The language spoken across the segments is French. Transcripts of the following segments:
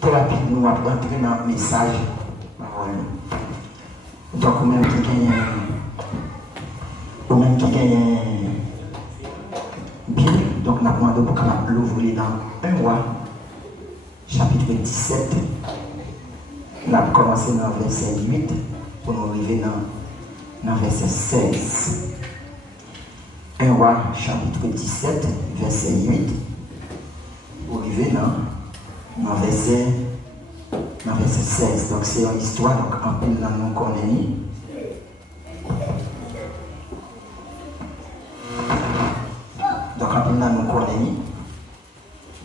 très rapidement, nous allons entrer dans le message. Donc, même qui gagne Bible, donc nous avons demandé pour qu'on l'ouvre dans 1 roi, chapitre 17. Nous avons commencé dans le verset 8 pour nous arriver dans le verset 16. 1 roi, chapitre 17, verset 8, pour arriver dans le verset 16. Donc c'est une histoire, donc en pile dans nous connaît. Donc en pile dans nous connaît.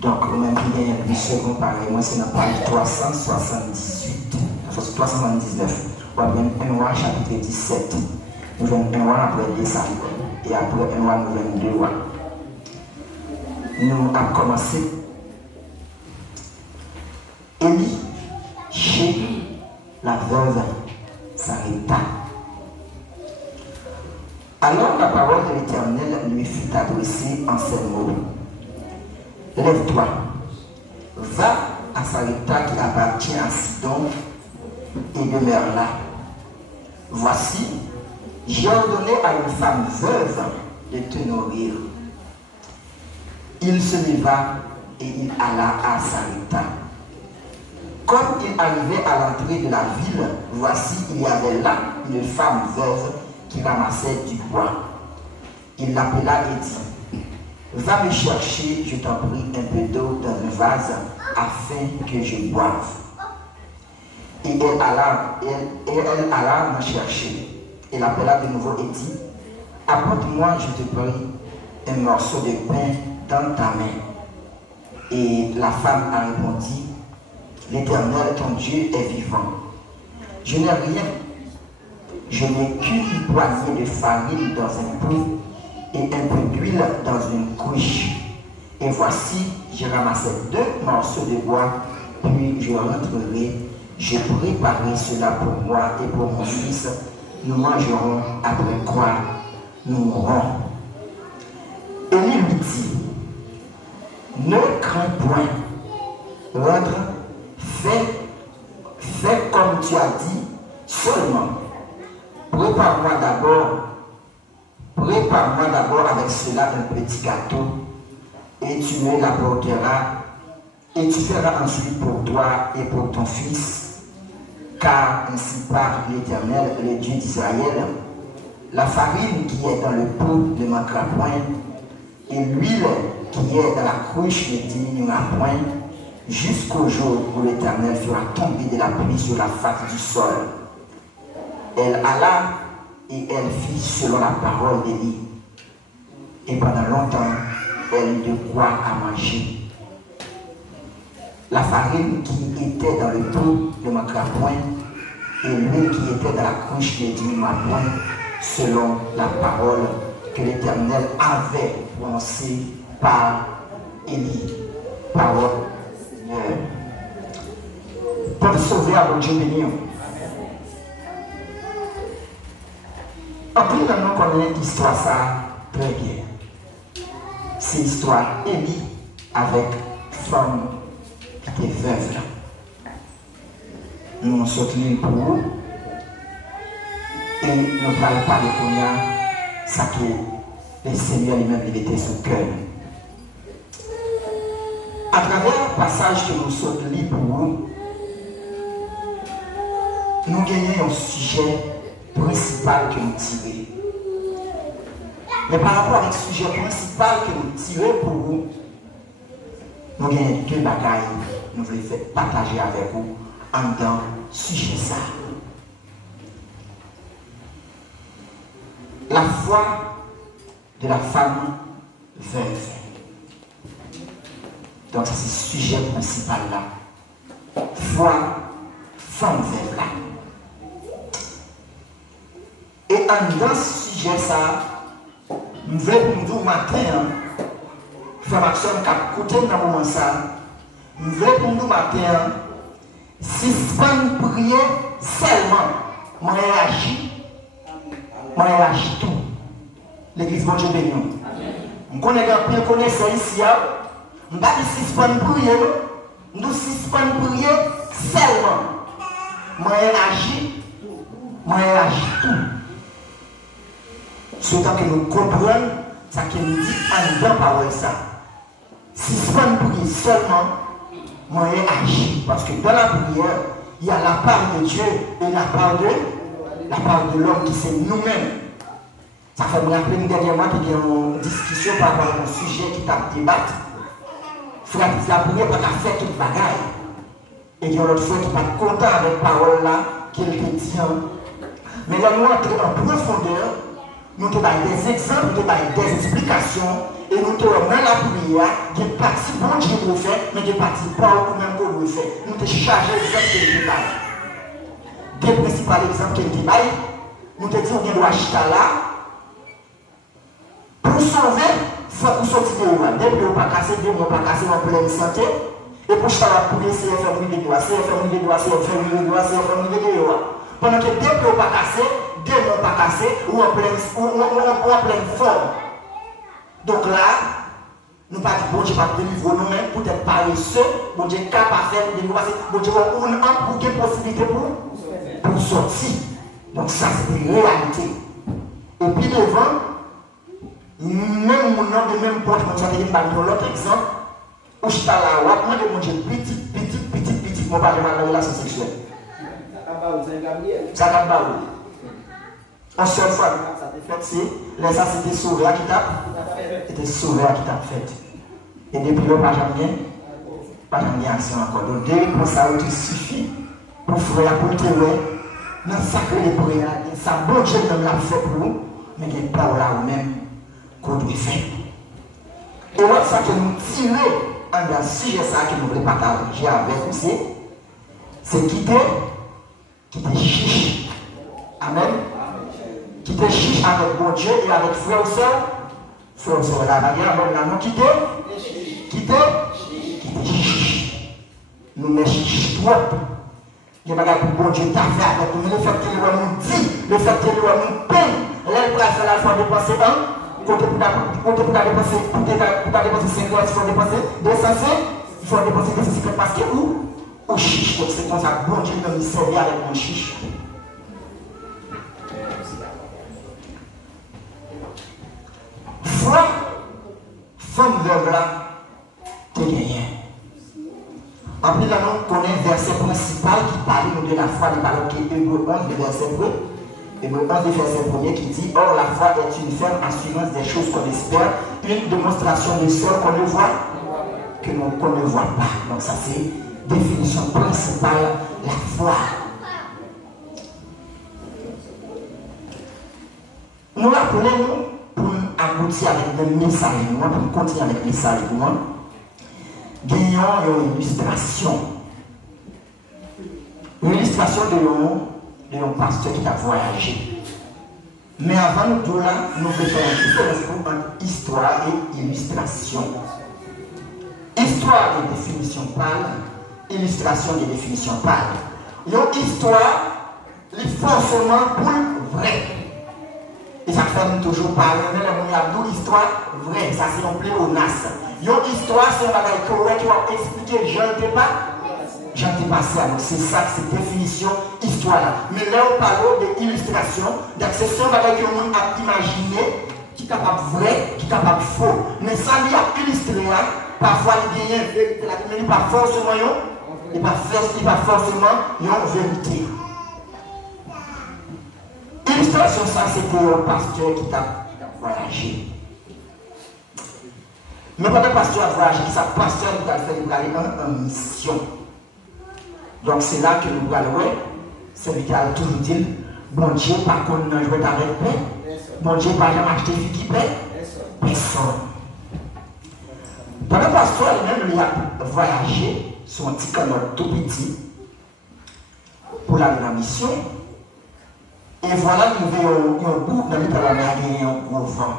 Donc au même qui gagne 8 secondes pareil, moi c'est dans la page 378, 379. Ou bien 1 roi chapitre 17. Nous venons 1 roi après 10 ça. Et après 1 roi nous venons 2 rois. Nous avons commencé. Élie chez la veuve Sarepta. Alors la parole de l'Éternel lui fut adressée en ces mots. Lève-toi, va à Sarepta qui appartient à Sidon et demeure là. Voici, j'ai ordonné à une femme veuve de te nourrir. Il se leva et il alla à Sarepta. Comme il arrivait à l'entrée de la ville, voici, il y avait là une femme veuve qui ramassait du bois. Il l'appela et dit, va me chercher, je t'en prie, un peu d'eau dans un vase afin que je boive. Et elle alla me chercher. Elle appela de nouveau et dit, apporte-moi, je te prie, un morceau de pain dans ta main. Et la femme a répondu, l'Éternel, ton Dieu, est vivant. Je n'ai rien. Je n'ai qu'une poignée de farine dans un pot et un peu d'huile dans une couche. Et voici, j'ai ramassé 2 morceaux de bois, puis je rentrerai. Je préparerai cela pour moi et pour mon fils. Nous mangerons, après quoi nous mourrons. Élie lui dit, ne crains point, rentre, fais comme tu as dit, seulement prépare-moi d'abord avec cela un petit gâteau, et tu me l'apporteras, et tu feras ensuite pour toi et pour ton fils, car ainsi parle l'Éternel, le Dieu d'Israël, la farine qui est dans le pot ne manquera point, et l'huile qui est dans la cruche ne diminuera point, jusqu'au jour où l'Éternel fera tomber de la pluie sur la face du sol. Elle alla et elle fit selon la parole d'Élie. Et pendant longtemps, elle eut de quoi à manger. La farine qui était dans le pot ne manquera point, et l'huile qui était dans la cruche ne diminuera point, selon la parole que l'Éternel avait prononcée par Élie. Parole Seigneur. Pour le sauver à mon Dieu béni. En plus, nous connaissons l'histoire ça très bien. C'est l'histoire Élie avec femme qui était veuve. Nous sommes sortis pour vous et nous n'allons pas de Konya, ça que le Seigneur lui-même était sous cœur. À travers le passage que nous sommes pour vous, nous gagnons un sujet principal que nous tirons. Mais par rapport à ce sujet principal que nous tirons pour vous, nous gagnons 2 bagailles que nous voulons partager avec vous en dans sujet ça. La foi de la femme veuve. Donc c'est ce sujet principal là. Foi, femme veuve là. Et en dans ce sujet ça, nous voulons nous dire matin, frère Maxime qui a écouté dans le moment ça, nous voulons nous dire matin, si ce n'est pas une prière seulement, moi réagis tout. L'église bon Dieu béni. On connaît bien connaissance ici, on va dire si ce n'est pas une prière, nous suspendons prier seulement. Moi agis tout. Souhaitant que nous comprenions ce qu'il nous dit en dedans parole ça. Suspendons prier seulement, moi agis. Parce que dans la prière, il y a la part de Dieu et la part de l'homme qui c'est nous-mêmes. Ça fait me rappeler une dernière fois qu'il y a une discussion par rapport à un sujet qui t'a débattu. Frère, la prière pas qu'à faire toute bagaille. Et il y a l'autre frère qui n'est pas content avec la parole là, qu'il te dit. Mais là, nous entrons en profondeur, nous te donnons des exemples, nous te donnons des explications, et nous te donnons la prière, qui est partie bon Dieu nous fait, mais qui est partie pas ou même qu'on nous fait. Nous te chargons l'exemple que nous donnons. Deux principaux exemples que nous donnons, nous te disons qu'on doit acheter là. Pour sauver, il faut que sortir de là. Dès que vous pas casser, dès que vous pas casser en pleine santé. Et pour ça, pour essayer de faire une vidéo, pendant que dès que vous pas casser, dès que vous pas casser, ou en pleine forme. Donc là, nous pas dire bon Dieu pas délivrer nous-mêmes, peut-être paresseux, bon Dieu capable de faire pour délivrer, bon Dieu on a pour quelle possibilité pour sortir. Donc ça c'est une réalité. Et puis devant, même mon nom de même porte, je vais vous donner l'autre exemple, où je suis là, moi de mon Dieu, petit, mon parle de relation sexuelle. Ça n'a pas où. En seule fois, c'est ça c'était sauvé à qui t'a c'était sauvé à qui t'a fait. Et depuis là, pas jamais action encore. Donc, dès que ça a suffit pour faire pour le terrain, dans le sacré de prière, ça bon Dieu nous l'a fait pour nous, mais il n'y a pas là où même qu'on doit faire. Et là, ça que nous tirons dans le sujet ça que nous voulons partager avec vous, c'est quitter chiche. Amen. Quitter chiche avec bon Dieu et avec frère ou soeur. Frère ou soeur, la bagarre, la non quitter chiche. Nous mettons chiche trop. Il y a des choses pour bon Dieu t'a fait avec nous. Le fait qu'il nous dit, le fait qu'il nous paye. Là, il pourra faire la foi de penser côté pour dépenser 5 heures, il faut dépenser 200, il faut dépenser 250 parce que ou chiche, donc c'est comme ça, bon Dieu nous servir avec mon chiche. Foi, femme veuve là, t'es gagné. En plus, là, nous connaissons le verset principal qui parle de la foi, il parle de Hébreux 11, le verset 1. Hébreux 11, le verset 1 qui dit: or, la foi est une ferme assurance des choses qu'on espère, une démonstration de celles qu'on ne voit, qu'on ne voit pas. Donc, ça, c'est définition principale, la foi. Nous rappelons pour aboutir avec le message, pour continuer avec le message, gagnons une illustration. Une illustration de un pasteur qui a voyagé. Mais avant nous tout là, nous faisons une différence entre histoire et illustration. Histoire de définition parle, illustration de définition parle. Une histoire, il faut forcément pour vrai. Et ça fait toujours parler, mais l'histoire vraie, ça c'est un pléonasme. Une histoire, c'est un bagage correct qui va expliquer, j'en ai passé. Donc c'est ça, c'est définition, histoire là. Mais là, on parle d'illustration, donc c'est un bagage que l'on a imaginé, qui est capable vrai, qui est capable faux. Mais ça, il y a illustré là, parfois il y a une vérité là, mais il n'y a pas forcément une vérité. Illustration, ça, c'était un pasteur qui a voyagé. Mais quand le pasteur a voyagé, c'est un pasteur qui a fait en mission. Donc c'est là que nous allons, c'est lui qui a toujours dit: bon Dieu, par contre, nous jouons avec paix. Bon Dieu, par exemple, acheter qui paix. Personne. Quand le pasteur lui-même lui a voyagé sur un petit canot tout petit pour aller dans la mission. Et voilà, nous voyons un bout dans le canot qui a un gros vent.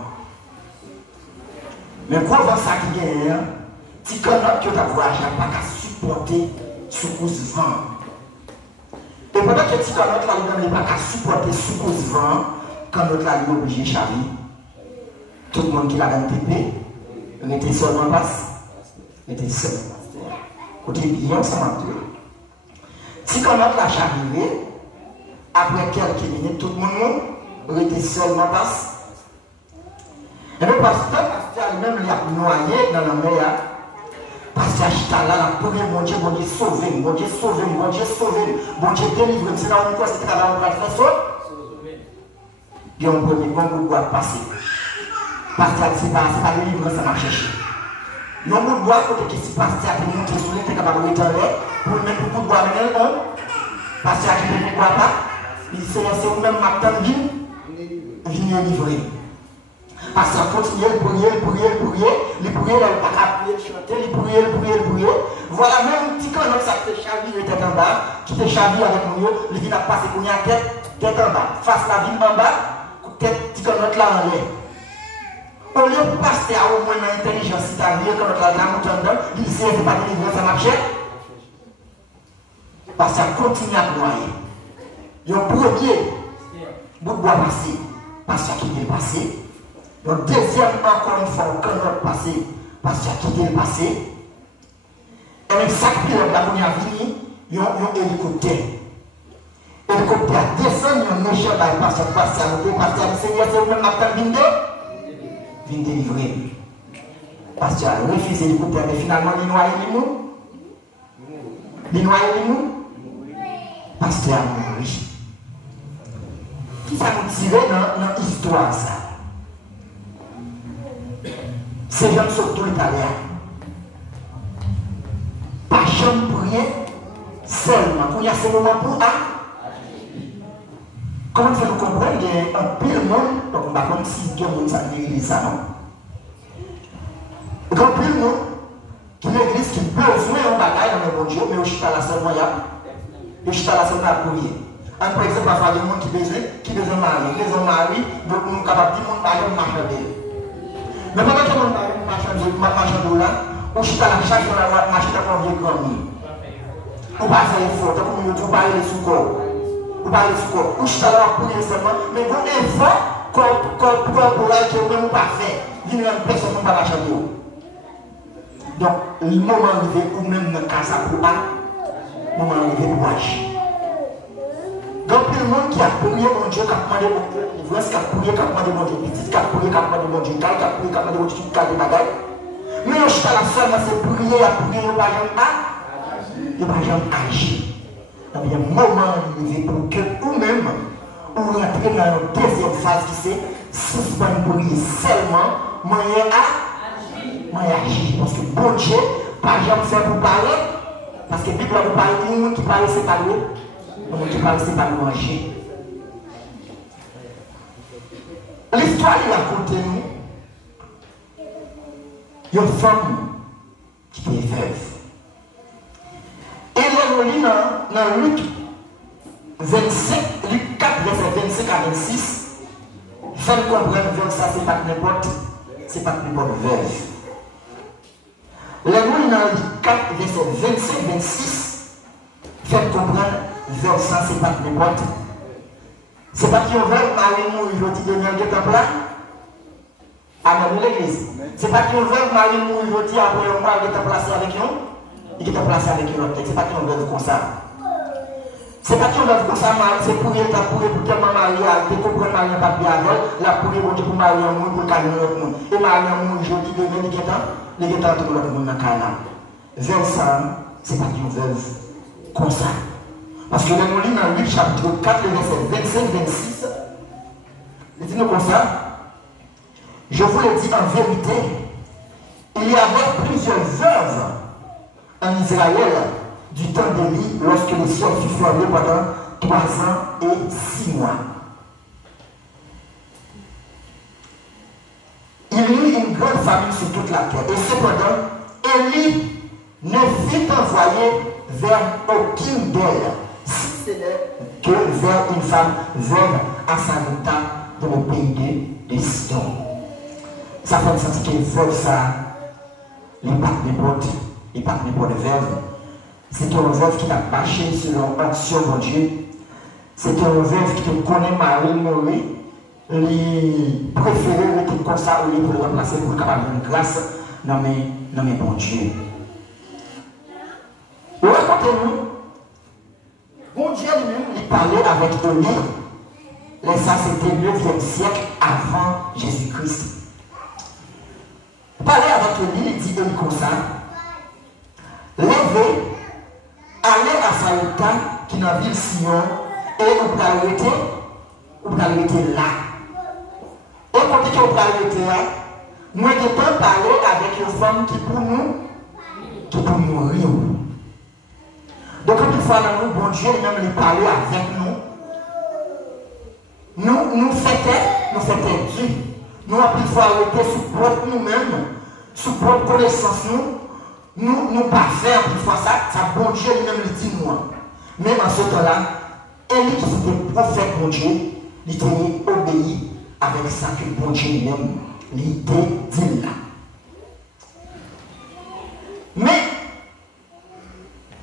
Mais gros vent, ça qui gagne, petit canot qui a voyagé n'a pas qu'à supporter secousse vent. Et pendant que petit canot n'a pas qu'à supporter secousse vent, quand notre là est obligé de chaver, tout le monde qui l'a dans le TP, on était seulement passe, on était seul. Côté bien ensemble. Si quand notre lâche arrivé, après quelques minutes, tout le monde était seulement passe. Et le pasteur lui-même, il a noyé dans la mer. Pasteur Chita là, la première, mon Dieu, sauvé, mon Dieu, sauvé, mon Dieu, sauvé, mon Dieu, délivré. C'est là où on c'est travail, on va faire ça. Il y a un premier bon bout de bois passé. Pasteur, c'est pas délivré, ça m'a cherché. Il y a un bout de bois, côté qui se passe, qui a montré sur l'été, capable de mettre en l'air, pour mettre beaucoup de bois dans le pasteur qui ne boit pas, il s'est laissé au même matin, vient livrer. Parce qu'il continue, il prier, il priait, il n'a pas appuyé, chanter, il priait. Voilà, même petit canot, ça fait chavir, tête en bas, qui fait chavir avec nous, il vient passer pour une tête en bas. Face la ville en bas, tête, petit canot là en l'air. Au lieu de passer à au moins l'intelligence italienne, quand on a la montagne dedans, il dit, c'est pas délivré, ça marche. Parce qu'il continue à noyer. Il y a un premier bout de bois passé, parce qu'il est passé. Le deuxième, encore une fois, quand on est passé, parce qu'il est passé. Et même ça qui est la première vie, il y a un hélicoptère. L'hélicoptère descend, il y a un échelle, parce qu'il est passé à l'autre, parce qu'il a dit, Seigneur, c'est vous-même matin, vient délivrer. Parce qu'il a refusé l'hélicoptère, mais finalement, il noie les nous. Il noie les nous. Parce qu'il a mouru. Qui ça nous tire dans l'histoire ça? Ces gens sont tous italiens. Pas chambre pour rien, seulement. Pour y a ce moment pour comment ça nous comprendre? Il y a un pile monde, donc on va comme si tout le monde s'agit ça, non? Il y a un pile monde qui l'église qui peut besoin en bagaille dans le bon Dieu, mais au chita la seule moyen. Le chita la seule moyen pour rien. Par exemple, parfois, il y a des gens qui besoin de marier. Ils ont marié, donc nous sommes capables de dire que nous marchandise. Mais pendant que nous marchandise là, on chita la chaque fois, on marche dans le grand mille. On va faire effort, comme nous disons, on va aller sous corps. On va aller sous corps. On chita là pour seulement, mais vous effort, corporel que nous ne pas faire. Il y a une personne qui ne va pas marchander. Donc, le moment arrivé, ou même dans le cas ça pour le moment arrivé pour agir. Donc, le monde qui a prié mon Dieu, qui a demandé mon Dieu, l'ivresse, qui a prié, qui a demandé mon Dieu, petit, qui a prié, qui a demandé mon Dieu, qui a prié, qui a demandé mon Dieu, qui a demandé bagaille. Mais on chita la seule, c'est prier, il n'y a pas jamais agir. Donc, il y a un moment arrivé pour que vous-même, vous rentrez dans la deuxième phase qui c'est suspendre prier seulement, moyen agir. Parce que bon Dieu, pas jamais faire pour parler, parce que la Bible vous parle, il y a un monde qui parle, c'est pas lui. Le monde qui parle, c'est pas manger. L'histoire, il a raconté nous. Il y a une femme qui est veuve. Et là, on lit dans Luc 25, Luc 4, verset 25 à 26. Faites comprendre que ça, c'est pas n'importe veuve. Là, nous, dans Luc 4, verset 25-26, faites comprendre vers ça, c'est pas n'importe. C'est pas qu'ils veulent marier nous, ils vont dire de nous temple là. Amen, l'église. C'est pas qu'ils veulent marier nous, ils vont dire après on va être placé avec nous. Ils sont placés avec une autre. C'est pas qu'ils veulent comme ça. C'est pas qu'ils veulent comme ça, c'est pour tellement marier, de comprendre marier un papier avec, la pour pour marier un monde, pour calmer l'autre monde. Et marier un monde, je dis demain, les gens tout l'autre monde dans le cas. Vers ça, c'est pas qu'ils veulent comme ça. Parce que nous lisons dans Luc chapitre 4, verset 25-26, il dit nous comme ça, je vous le dis en vérité, il y avait plusieurs veuves en Israël du temps d'Élie lorsque le ciel fut fermé pendant 3 ans et 6 mois. Il y eut une grande famine sur toute la terre. Et cependant, Élie ne fit envoyer vers aucune d'elles, si ce n'est que vers une femme veuve à Sarepta dans le pays de Sidon. Ça fait sentir que veuve ça, les papes n'importe veuve. C'est un veuve qui a marché selon l'action de Dieu. C'est un veuve qui connaît Marie mourir. Il préférait être comme ça au lieu de le remplacer pour capable de grâce dans mes bons Dieu. nous, bon Dieu lui-même, il parlait avec Élie. Ça, c'était le 9e siècle avant Jésus-Christ. Il parlait avec Élie, il dit Élie comme ça. Levez, allez à Sarepta, qui est dans la ville Sion, et vous pouvez arrêter là. Et quand vous pouvez arrêter là, moi, je peux parler avec une femme qui pour mourir. Donc, quand une fois dans nous, bon Dieu, même lui parler avec nous. Nous fêtons Dieu. Nous, à plus fois arrêter sous propre nous-mêmes, sous propre connaissance nous pas faire plus fois ça bon Dieu lui-même le dit moi. Mais en ce temps-là, Élie qui était prophète bon Dieu, il était obéi avec ça que bon Dieu lui-même lui dit là. Mais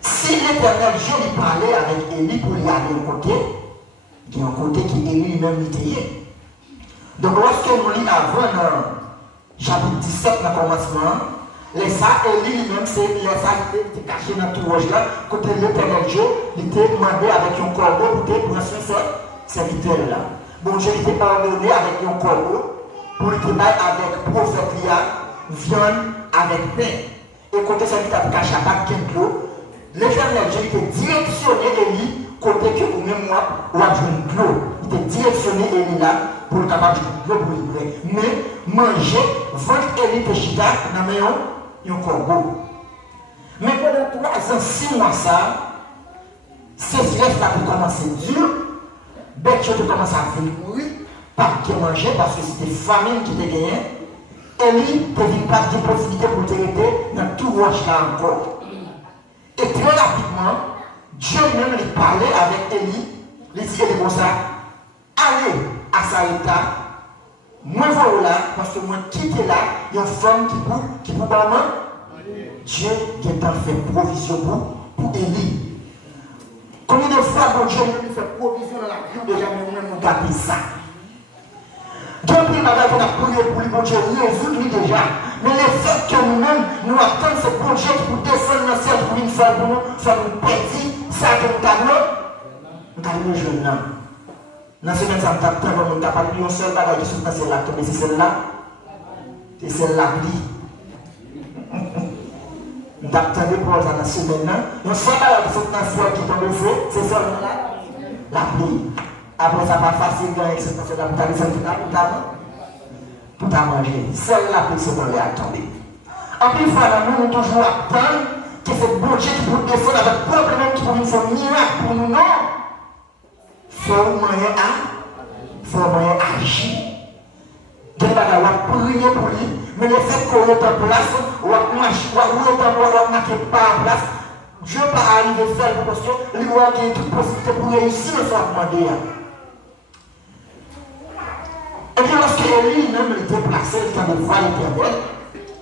si l'Éternel Dieu lui parlait avec Élie pour lui aller au côté, il y a un côté qui Élie lui-même lui était. Donc lorsque nous lisons avant dans chapitre 17 dans le commencement, les ça, Élie lui-même, c'est les ça qui était caché dans tout roche là, côté l'Éternel Dieu, il était demandé avec un corbeau pour prendre soin de ses serviteurs là. Bon Dieu était ordonné avec un corbeau pour le travail avec prophète viande avec pain. Et côté serviteur caché à pas de l'eau, l'Éternel Dieu était directionné Élie côté que ou même moi, ou à de l'eau. Il était directionné Élie là pour le capable de l'eau pour livrer. Mais manger, vendre Élie de chita dans le un corbeau. Mais pendant 3 ans, 6 mois, ça, ces sièges là pour commencer dur, bête qui commence à mourir, pas de manger parce que c'était famine qui était gagnée. Élie ne devait pas de possibilité pour te aider dans tout roche là encore. Et très rapidement, Dieu même lui parlait avec Élie, il disait comme ça, allez à Sarepta, moi voilà là, parce que moi quitter là, il y a une femme qui peut pas manger. Dieu qui est en fait provision pour Élie. Combien de fois bon Dieu lui fait provision dans la vie déjà, mais nous-mêmes nous gardons ça. Depuis qu'on a prié pour lui, bon Dieu, il résout lui déjà. Mais le fait que nous-mêmes, nous attendons ce bon Dieu qui pour descendre dans le ciel pour une fois pour nous, soit nous perdre, ça que nous avons le jeune homme. Dans ce moment, ça nous avons nous avons pas une seule bagaille qui sont dans celle-là, mais c'est celle-là. C'est celle-là qui nous avons pour ça dans ce moment. Nous sommes là, nous sommes dans le ciel qui tombe au feu, c'est celle-là. La pluie. Après ça, pas facile avec cette personne-là, pour t'aller pour manger. Celle-là, pour se donner à tomber. En plus, nous toujours attendre que ce bon Dieu qui peut descendre avec problème qui peut nous faire miracle pour nous, non. Il faut moyen agir. Il y a prier pour lui, mais le fait qu'on est en place, ou on marcher pas en place, Dieu va arriver à faire une question, il va avoir toute possibilité pour réussir le soir demandé. Et puis lorsque Élie même était placé, il était de voir l'Éternel,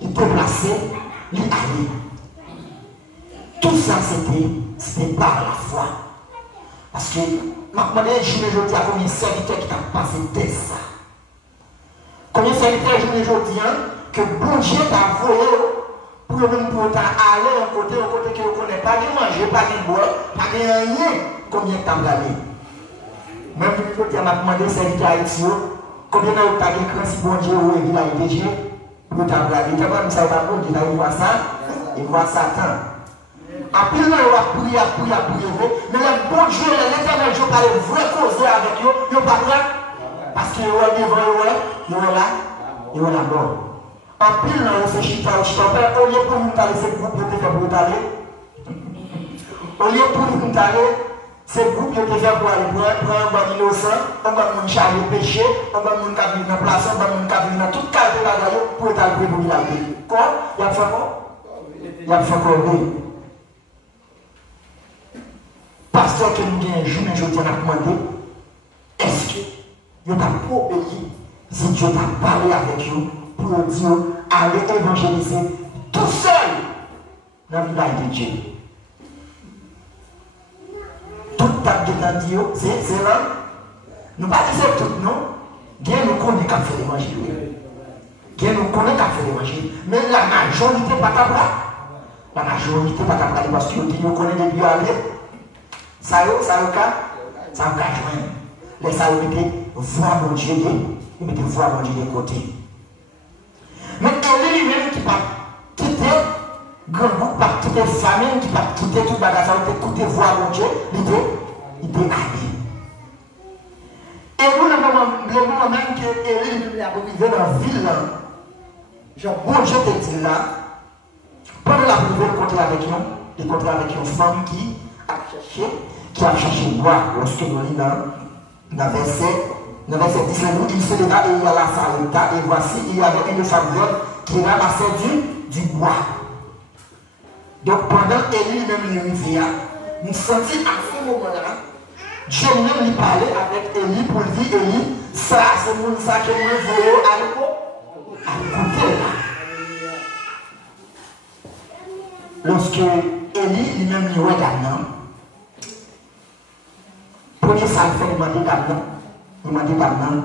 il était placé, il allait. Tout ça c'était par la foi. Parce que, maintenant, je me dis à combien de serviteurs qui t'ont passé dès ça. Combien de serviteurs je me dis que bon Dieu t'a volé pour même pour aller à un côté que vous ne connaissez pas, de manger, pas de boire, pas de rien, combien de temps d'aller. Même si je m'a demandé serviteurs haïtiens, combien de temps t'as écrit si bon Dieu ou il a été Dieu pour t'emblâmer. Tu vois, ça va pas il voit ça, il voit Satan. En plus, il va prier, mais le bon Dieu, l'Éternel Dieu, parle vrai causer avec eux, il n'y a pas là. Parce qu'il y a devant il y a la mort. En plus, on fait chita, au lieu pour nous aller, c'est groupe qui fait pour nous aller. Au lieu pour nous aller, c'est groupe qui fait pour aller prendre un bon innocent, on va nous charger péché, on va nous vivre dans la place, on va nous vivre dans toute carte de la gaille pour être aller pour la vie. Quoi? Il y a fait quoi? Il y a fait quoi? Pasteur que nous avons un jour, je vous ai demandé, est-ce que vous avez obéi si Dieu t'a parlé avec vous pour dire, allez évangéliser tout seul dans le village de Dieu. Toute table de Dieu, c'est là. Nous ne pas dire c'est tout, non. Bien nous connaît qu'à faire l'évangile. Bien nous connaît qu'à faire l'évangile. Mais la majorité pas capable. La majorité pas capable parce que vous connaissez depuis aller. Ça va joindre. Les ça mettez voir mon Dieu, ils mettez voir mon Dieu de côté. Mais Élie lui-même qui va quitter grand groupe, pas quitter famille, qui va quitter tout bagage, il va écouter voir mon Dieu, il était habillé. Et nous, le moment même que Élie a arrivé dans la ville, genre, bon Dieu te dit là, pendant la prière, il rencontre avec une femme qui a cherché boire. Lorsque nous lisons dans verset 19, il se leva et il alla à Sarepta, et voici, il y avait une femme veuve qui ramassait du bois. Donc pendant Élie même arrivé, nous sentis à ce moment-là, Dieu même lui parlait avec Élie pour lui dire, Élie, ça c'est mon ça que moi veux à écouter là. Lorsque Élie lui-même lui regarde, premier ça le fait demander d'amener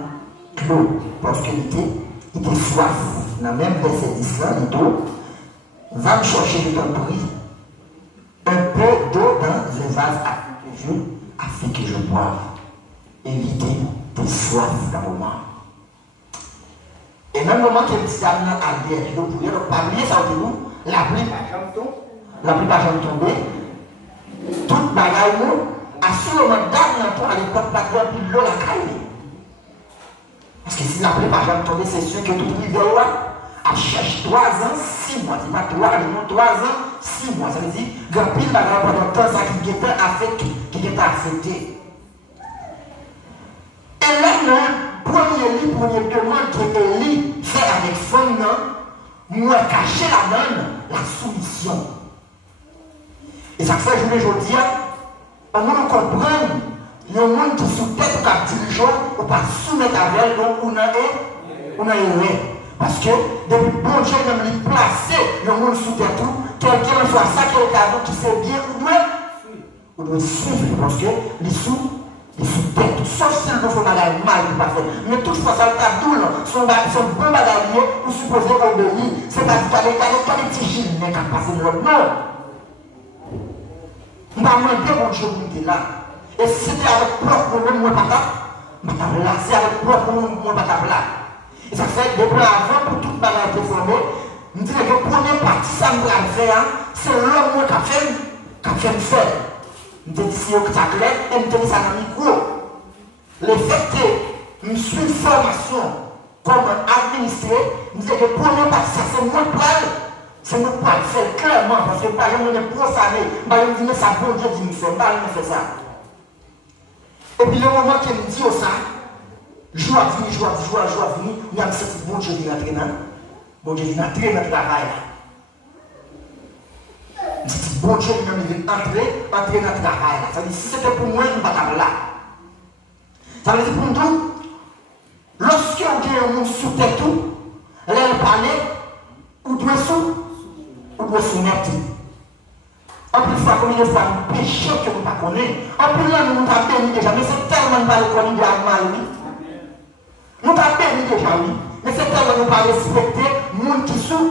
l'eau, parce qu'il était soif. Dans le même verset 10, il dit, va me chercher de ton prix un peu d'eau dans un vase afin que je boive. Éviter de soif dans le moment. Et même le moment qu'il dit d'amener à l'air, l'eau pour ne pas oublier ça, la pluie va jamais tomber. Toute bagaille, à ce moment d'amener à l'époque, pas de l'eau la caille. Parce que si la pluie va jamais tomber, c'est sûr que tout l'hiver là, à cherche 3 ans, 6 mois. C'est pas 3 ans, 6 mois. Ça veut dire que le pile bagaille pendant temps, ça qui était affecté. Et là, le premier demande que Élie fait avec femme, moi cacher la donne, la soumission. Et ça fait je veux dire, on nous comprendre, le monde qui sous tête ou qui dirigeant, ou pas soumettre avec elle, donc on a erré. Parce que depuis bon Dieu même lui placer le monde sous tête tout, quelqu'un soit ça quelqu'un qui fait bien ou doit suivre parce que les sous tête, sauf si le faut mal, il ne pas faire. Mais toutefois, ça le doule, son bon bagalier, ou supposé obéir, c'est pas qu'il y a des petits gilles qui passent l'autre. Non! Je m'a demandé mon Dieu qui était là. Et si c'était avec propre nom, moi, pas là. C'est avec propre nom, moi, pas là. Et ça fait depuis avant, pour toute bagarre de formée, je me dis que le premier parti, ça me va faire, c'est l'homme qui a fait le faire. Je me dis si c'est clair, et je me dis ça dans le micro. Le fait que je suis une formation comme administré, je me dis que le premier parti, ça c'est mon plan. C'est mon plan, c'est clairement, parce que par exemple, je me profané, je me dis, mais ça, bon Dieu dit, je me fais ça. Et puis le moment qu'il me dit ça, joie vini, il y a un petit bon Dieu qui est entré bon Dieu qui est entré dans le travail. Je bon Dieu qui est entré dans le travail. Ça veut dire, si c'était pour moi, je ne vais pas là. Ça veut dire pour nous, lorsque on a un monde sous tête tout, là, il parlait, ou doit soumettre. En plus, ça, combien de fois, nous péchons que nous ne connaissons pas. En plus, là, nous avons béni déjà, mais c'est tellement pas le connu de la maille. Nous avons béni déjà, oui. Mais c'est tellement nous pas respecter, les gens qui sont,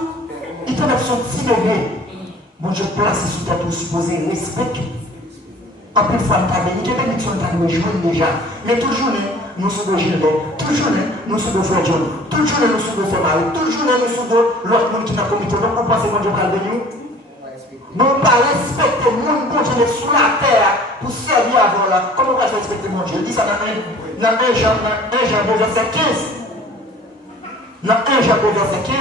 ils te mettent son petit bébé. Bon, je place sous tête ou supposé respect. En plus, fois, nous avons béni, j'ai béni, nous avons joué déjà. Mais toujours, nous sommes de Gilbert, toujours, nous sommes de Frère John, toujours, nous sommes de Marie, toujours, nous sommes de l'autre monde qui n'a commis tout. Donc, vous pensez que Dieu va le bénir? Nous pas respecter le monde, bon Dieu, sur la terre pour servir avant là. Comment on va respecter mon Dieu? Il dit ça dans 1 Jean 2, verset 15. Dans 1 Jean 2, verset 15,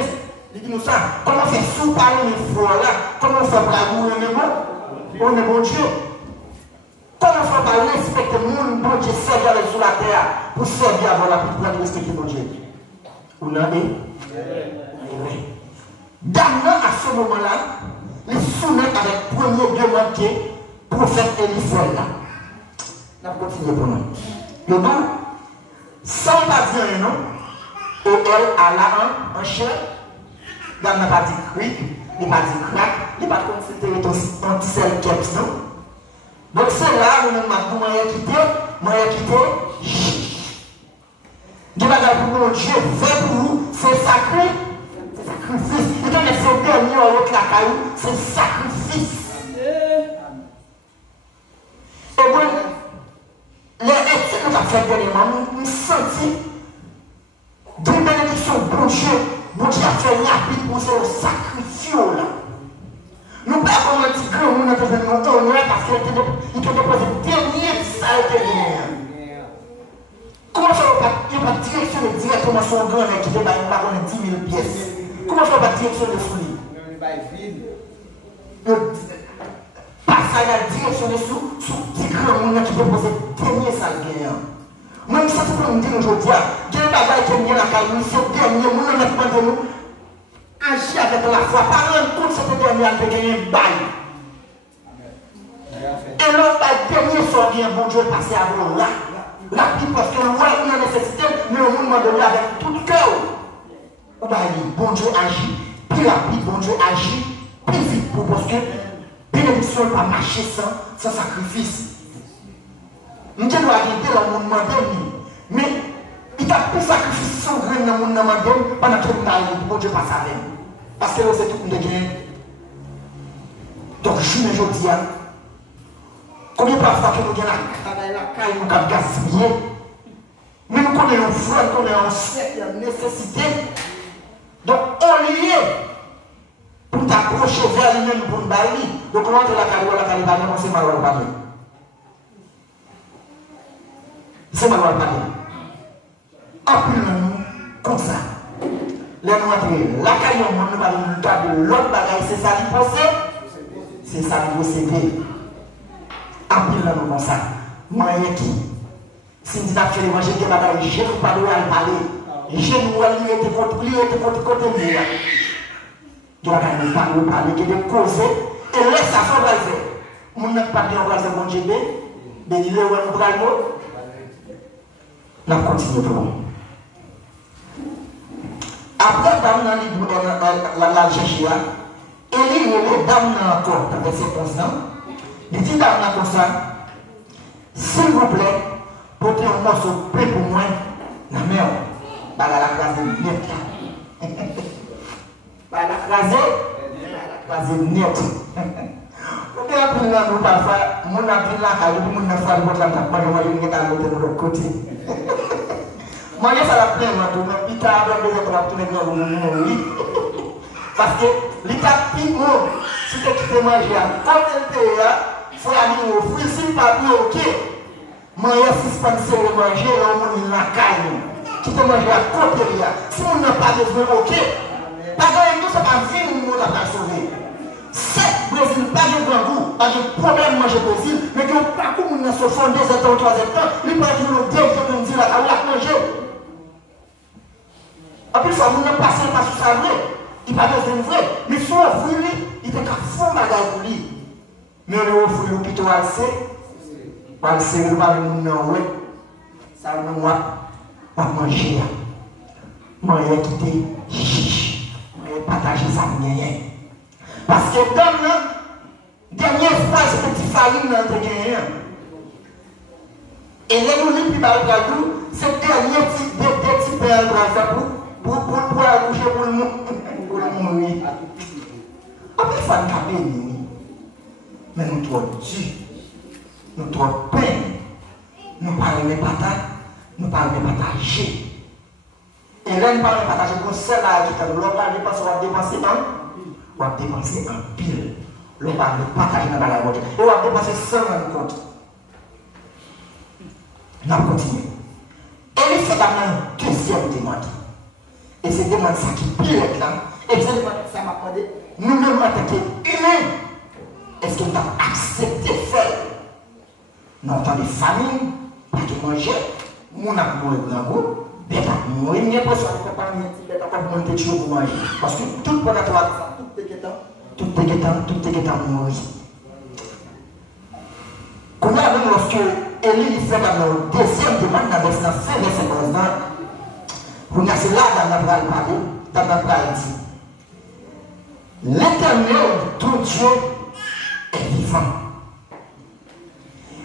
il dit nous ça. Comment faire sous parler une fois là? Comment faire bravo on est bon Dieu? Comment faire pas respecter le monde, bon Dieu, servir avec sur la terre pour servir avant là, pour pouvoir respecter mon Dieu? Vous l'avez? Oui. D'amener à ce moment-là, les soumettre avec le premier demande qui est prophète Élie là. On va continuer pour nous. Le nom, sans pas dire un nom, et elle alla en chair, dans la partie cric, les parties crack, les parties considérées anti-celles keps, non? Donc c'est là où nous m'avons quitté, Dieu va dire pour mon Dieu, fait pour vous, c'est sacré, c'est sacrifice. Et donc c'est dernier, on va caillou, c'est sacrifice. Et bon, les études que nous avons fait dernièrement, nous senti des bénédictions, bon Dieu a fait rapide pour ce sacrifice là. Nous ne pouvons pas dire que nous avons fait notre honneur parce qu'il était déposé dernier ça était bien. Comment ça va pas directionner directement sur un grand qui débat 10 000 pièces? Comment ça va pas directionner sur lui? Pas ça, il a directionné sur petit grand monde qui dépose dernier ça gagnant. Même ça, c'est pour nous dire aujourd'hui, il y a des bagages qui viennent à la caille, c'est dernier monde qui demande de nous agir avec la foi. Par contre, cette dernière de gagner un bail. Et l'autre dernier sort bien, bon Dieu, passé avant là. Rapide parce que le roi il a nécessité, mais au monde m'a donné avec tout le cœur. On va dire, bon Dieu agit, plus rapide, bon Dieu agit, plus vite, parce que bénédiction ne va pas marcher sans sacrifice. Nous devons arrêter dans le monde moderne, mais il a plus sacrifice sans grain dans le monde moderne pendant que nous arrivons, bon Dieu passe avec nous. Parce que c'est tout le monde qui donc, je me dis, combien parfois que nous avons la caille, nous avons gaspillé, mais nous connaissons frère, nous connaissons une nécessité. Donc, on y est pour t'approcher vers lui-même pour nous bailler. Donc, comment tu la caille, c'est mal à parler. C'est mal à parler. Appelons-nous comme ça. Les nous entrer la caille, nous parlons de l'autre bagaille, c'est ça qui possède. C'est ça qui possède. Appelons-nous comme ça. Moi, qui si nous avons fait manger des bagailles, je ne peux pas parler. Je ne peux pas lui être côté de moi. Je ne peux pas lui parler, je vais causer. Et laisse ça s'embraser. Mon n'a pas bien embrasser mon Dieu, mais il est où nous bras. Nous continuons pour nous. Après, dans le livre de la Jéchia, il y a les dames encore, verset 11 ans. Il dit dames comme ça, s'il vous plaît, portez un morceau près pour moi, la mère, par la crase net. Par la crase net. Vous avez appris là, nous parfois, mon appris là, quand nous avons fait le mot là, nous avons de l'autre côté. Moi, je ça la plaît, moi, puis tu as besoin de retourner dans le monde. Parce que l'état pire, si tu te manges, comme elle était là, il faut aller au fruit, si pas bien, ok. Moi, je suis pensé de manger, on est la caille. Tu te manges à côté de là. Si on n'a pas besoin, ok. Parce que nous, ça va venir, nous, à sauver. C'est Brésil, pas de grand goût, pas de problème manger Brésil, mais que pas comme nous sommes fondés, 2 ans, 3 ans, il pas dire le Dieu qui nous dit là, on l'a manger. En plus, ça nous passe par sous sa vrai. Il n'a pas besoin de vrai. Mais si on offre lui, il était qu'à fond bagaille pour lui. Mais on offre lui plutôt à le parce que nous parlons de nous, ça nous va manger. Moi, je vais quitter chiche. Je vais partager ça pour rien. Parce que dans la dernière fois, c'est petit farine dans le gagnant. Et les nous lisons plus bas le nous, c'est dernier petit père pour accoucher pour le monde. Après, il faut taper nous. Mais nous trop durs, nous trop peine. Nous parlons de patates, nous parlons de partager. Et là, nous parlons de partager pour celle-là qui est l'autre, on va dépenser on va dépenser un pile. On va partager dans la voiture. Et on va dépenser sans rendre compte. On va continuer. Et il fait d'abord une deuxième demande. Et c'est demande ça qui pire là. Et cette demande ça m'a demandé, nous-mêmes en tant qu'humains, est-ce que nous avons accepté de faire? Nous avons des familles, pas de manger, nous avons mangé grand goût. Mais moi, il n'y a pas de compagnie, il n'y a pas de monter pour manger. Parce que tout le monde tout est guettant mourir. Quand on a vu lorsque Élie fait dans le deuxième demande, dans le verset 11, on a cela dans la parole parler, dans la parole dit l'Éternel, ton Dieu, est vivant.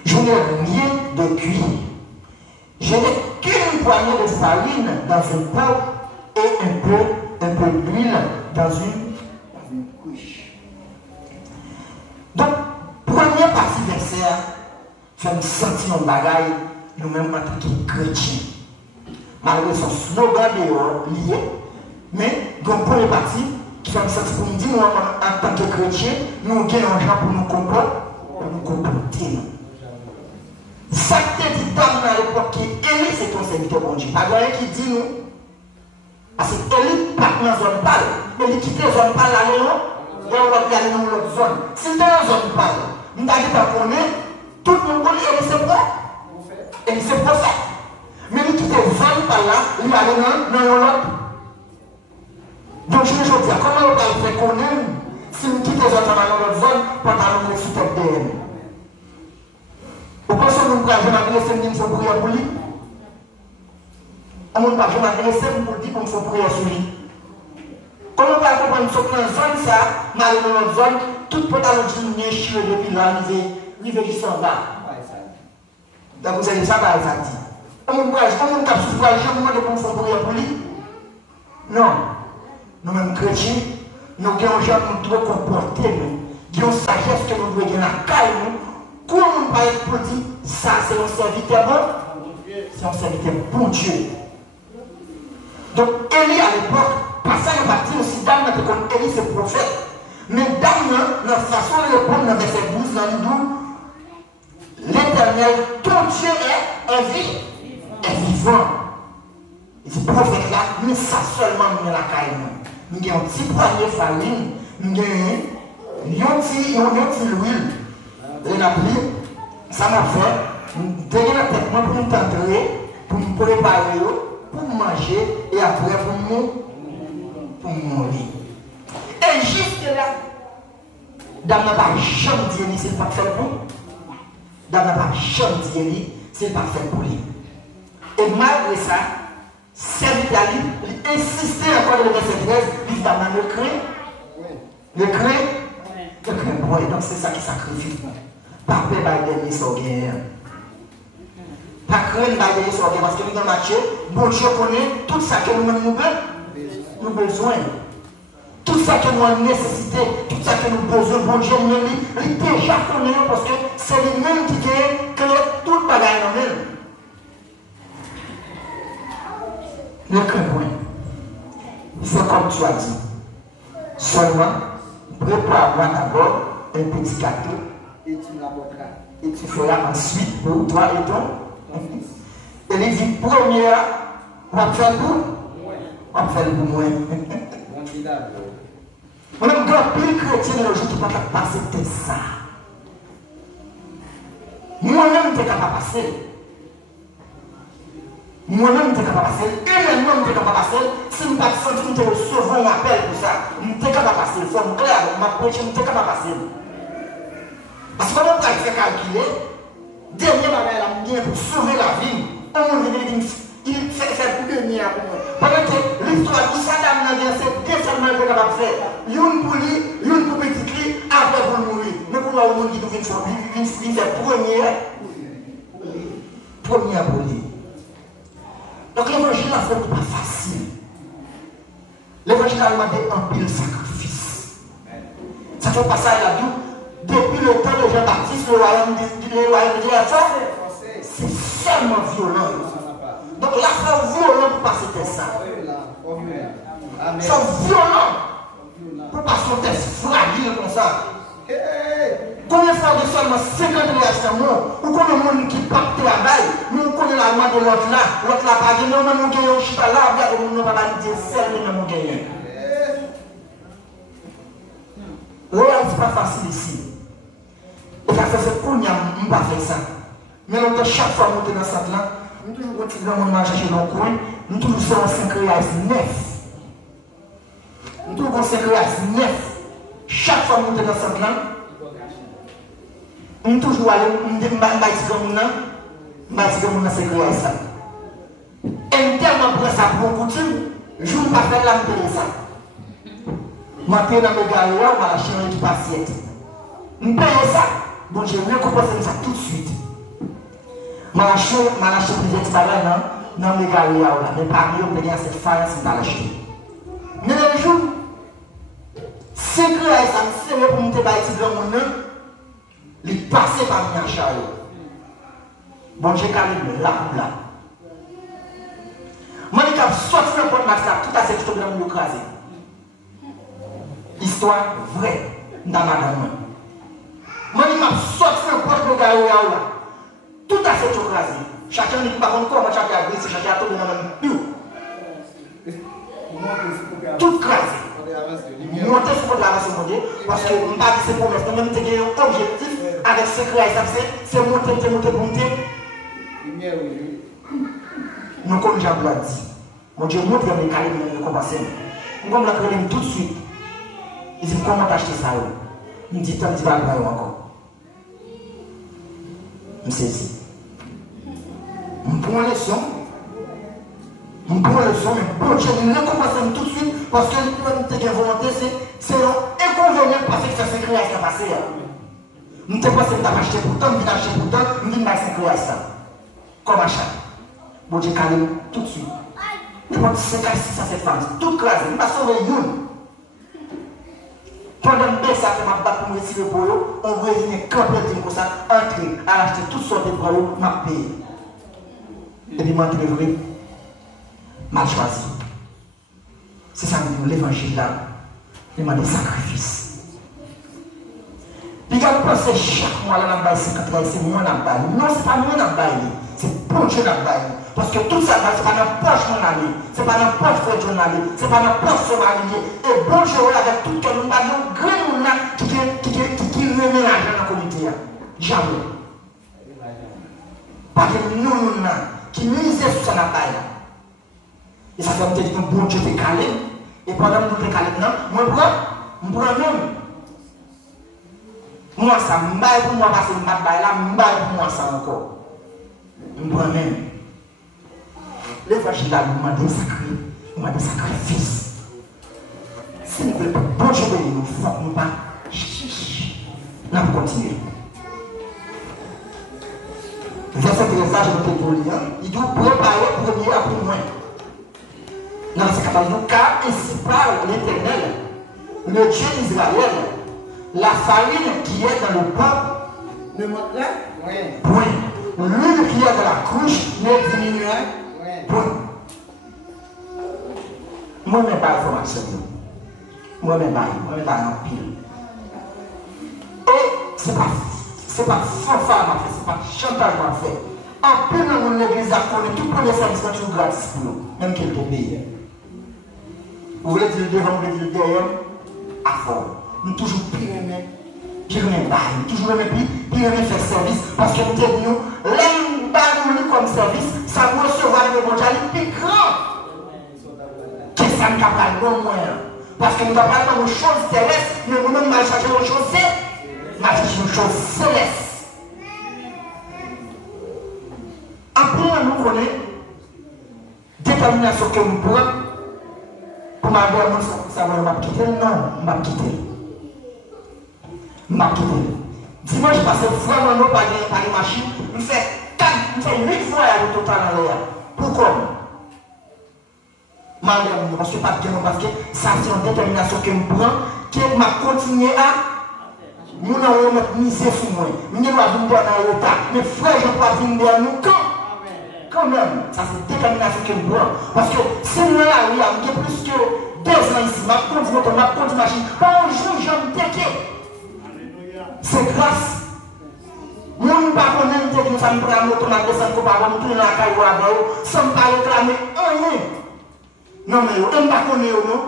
Je n'ai rien de cuit. Je n'ai qu'une poignée de farine dans un pot et un peu d'huile dans une couche. partie verset, fait nous sentir un bagaille, nous-mêmes en tant que chrétiens. Malgré son slogan lié, mais dans le premier partie, qui fait nous sentir pour nous dire, nous, en tant que chrétiens, nous gagnons un gens pour nous comporter. Ça qui est dit dans l'époque qui Élie, c'est ton serviteur bon Dieu. Pas de rien qui dit nous. Parce que Élie part dans la zone pâle. Élie quitte la zone pâle là, et on va aller dans l'autre zone. Si dans la zone pâle, nous n'avons pas connaître, tout le monde connaît Élie c'est quoi? Élie c'est prophète. Mais il quitte la zone pâle là, il va aller dans l'autre. Donc je veux dire, comment on va faire connaître si nous quittons la zone dans l'autre zone pendant que nous sommes sous terre? Vous pensez que nous pouvons m'adresser une prière pour lui? On ne peut pas m'adresser pour dire qu'on faut prier sur lui. Comment on va comprendre que dans la zone, ça, mal dans notre zone, tout peut aller diminuer sur depuis là, il veut juste en bas. Donc vous savez ça, ça dit. On ne peut pas demander qu'on faut prier pour lui? Non. Nous-mêmes chrétiens, nous avons des gens qui nous doivent comporter, qui ont une sagesse que nous devons gagner à calme. Comment on va être pour dire ça, c'est un serviteur bon? C'est un serviteur bon Dieu. Donc, Élie à l'époque, passant à partir aussi d'âme, comme Élie c'est prophète. Mais d'âme, notre façon de répondre dans verset 12, dans le l'Éternel, ton Dieu est vivant. Et ce prophète-là, mais ça seulement nous la caille. Nous avons un petit poignet de farine, nous avons un petit huile. Et la pluie, ça m'a fait, derrière la tête, pour nous tenter, pour nous préparer, pour manger, et après pour mourir. Et juste là, dans ma part, jamais dit, c'est pas fait pour lui. Dans ma part, jamais dit, c'est pas fait pour lui. Et malgré ça, serviteur, il insistait encore dans le verset 13, il dit, le craint, oui, donc c'est ça qui sacrifie. Pas peur de sorguer. Pas craindre de sorguer parce que nous dans le marché, bon Dieu connaît tout ça que nous avons besoin. Tout ça que nous avons nécessité, tout ça que nous avons besoin, bon Dieu nous il déjà connaît parce que c'est lui-même qui crée tout le bagage dans lui. Ne crains point. Fais comme tu as dit. Seulement, prépare-moi d'abord un petit gâteau. Et tu l'apporteras. Et tu feras ensuite pour toi et ton fils. Et il dit, première, on va faire pour on va faire pour moi. On a un grand pile chrétien de nos jours qui ne peut pas passer de ça. Moi-même, je suis capable de passer. Moi-même, je suis capable de passer. Humainement, je suis capable de passer. Si je ne suis pas senti que je recevais un appel pour ça, je suis capable de passer. Il faut me clair, je suis capable de passer. Parce que quand on fait calculer, dernier bagage là, bien pour sauver la vie, on vient il fait pour gagner pour moi. Pendant que l'histoire de Saddam n'a bien c'est deux seulement que capable de faire. Une pour lui, une pour petit lui, après pour mourir. Mais pour le monde qui nous vient faire, il fait première pour lui. Donc l'évangile là, c'est pas facile. L'évangile a demandé un pile sacrifice. Ça fait pas ça il a dit. Depuis le temps de Jean-Baptiste, le royaume de Dieu c'est seulement violent. Donc la foi violente pour passer de ça. C'est violent pour passer un test fragile comme ça. Combien de fois de seulement 50 réactions ou combien de monde qui part de travail, nous connaissons la main de l'autre là pas gagné, nous avons gagné un chita là, nous ne pouvons pas dire celle nous avons gagné. Oui, c'est pas facile ici. Et ça fait pour nous, on ne pas faire ça. Mais nous, chaque fois que nous sommes dans cette là, nous toujours continuons à chercher dans le coin, nous toujours sommes 5 réals 9. Nous toujours 5 réals 9. Chaque fois que nous sommes dans cette là, nous toujours allons, nous disons, c'est réals ça. Et tellement pour ça, pour coutume, je ne vais pas faire la ça. Maintenant, dans mes gars, on va lâcher un assiette. Nous payons ça. Bon, je vais compenser ça tout de suite. Je vais lâcher plusieurs bagages dans mes gars, mais parmi eux, on peut cette faille, c'est pas lâcher. Mais le jour, c'est que ça me sert pour me débattre dans mon nom. Il passe par un chariot. Bon Dieu, calme là ou là. Moi, je suis sorti de porte max tout à cette chose de nous écraser. Histoire vraie dans madame. Moi, je suis sorti de porte de gars là. Tout à cette chose écrasé. Chacun ne peut pas comment chacun a brisé, chacun a tombé dans le même but. Tout crasé. Monter sur la race mondiale parce que on pas c'est promesse. Nous même t'es un objectif avec ce création, c'est monter pour monter. Nous comme Jean l'a dit, mon Dieu montre les calmes de compassion. Nous comme la créer tout de suite. Il dit comment t'acheter ça? Il dit tant tu vas le payer encore. Je sais ici. On prend les sons. On prend le son, mais bon Dieu, nous récompensons tout de suite parce que notre volonté, c'est un inconvénient parce que ça s'est créé à ce qui a passé. Nous ne sommes pas acheté pourtant, nous acheté pourtant, nous ne sommes pas créé à ça. Comme achat. Bon Dieu, calme tout de suite. N'importe 5 à 6 à 7 femmes, tout crasé, nous ne pas sauver une. Pendant que ça fait ma batte pour me retirer pour eux, on revient complètement comme ça, entrer, à acheter toutes sortes de produits, m'a payé. Et puis, moi, je vais mal choisi. C'est ça que l'évangile là demande des sacrifices. Puis quand vous pensez chaque mois là, c'est moi qui baille. Non, c'est pas moi qui baille. C'est bon Dieu qui baille. Parce que tout ça, c'est pas dans poche mon ami. C'est pas dans poche frère journalier. C'est pas dans poche son marié. Et bon Dieu avec tout que nous avons grand monde là qui remet l'argent dans la communauté. Jamais. Parce que nous qui misons sur sa baille. Et ça fait me dire que bon Dieu t'es calé. Et pendant que nous t'es calé, moi je prends même. Moi ça m'aille pour moi parce que je m'aille là, m'aille pour moi ça encore. Je prends même. L'évangile là, nous demande des sacrifices. S'il vous plaît, bon Dieu béni nous, il faut que nous pas. Nous allons continuer. Verset 13, je vais te lire. Il doit préparer premier après moi. Dans ce cas, car ainsi parle l'Éternel, le Dieu d'Israël, la farine qui est dans le pain ne monterait point. L'huile qui est dans la cruche ne diminuerait point. Moi-même, pas information. Moi-même, pas en pile. Et c'est pas fanfare, c'est pas chantage m'a fait. En plus, dans l'église, tout premier service quand tu gratis pour nous, même qu'il te paye. Vous voulez dire devant, vous voulez dire derrière, à fond. Nous toujours pire bail, toujours pire faire service, parce que nous disons, l'un bail comme service, ça nous recevoir le bon Dieu plus grand. Qu'est-ce que ça nous parle non moins? Parce que nous avons parlé de choses terrestres, mais nous-mêmes, nous cherchons aux choses célestes. Après, nous connaissons détermination que nous prenons. Pour ma mère, ça va me quitter. Non, je vais quitter. Je vais quitter. Dimanche, je passe vraiment par les machines. Je fais 8 fois au total en l'air. Pourquoi? Ma mère, parce que pas de parce que ça c'est une détermination que je prends, que m'a continué à. Nous n'avons pas misé sur moi. Nous n'avons pas venir dans le retard. Mais frère, je ne peux pas venir dans nous quand même, ça c'est détermination que je prends. Parce que si nous là, oui, il y a plus que 2 ans ici, ma conduit machine, pas un jour, je me déquais. C'est grâce. Nous ne pouvons pas connaître que nous sommes prêts à nous tourner pour pas nous tourner la caille sans pas réclamer rien. Non, mais on ne peut pas connaître, non.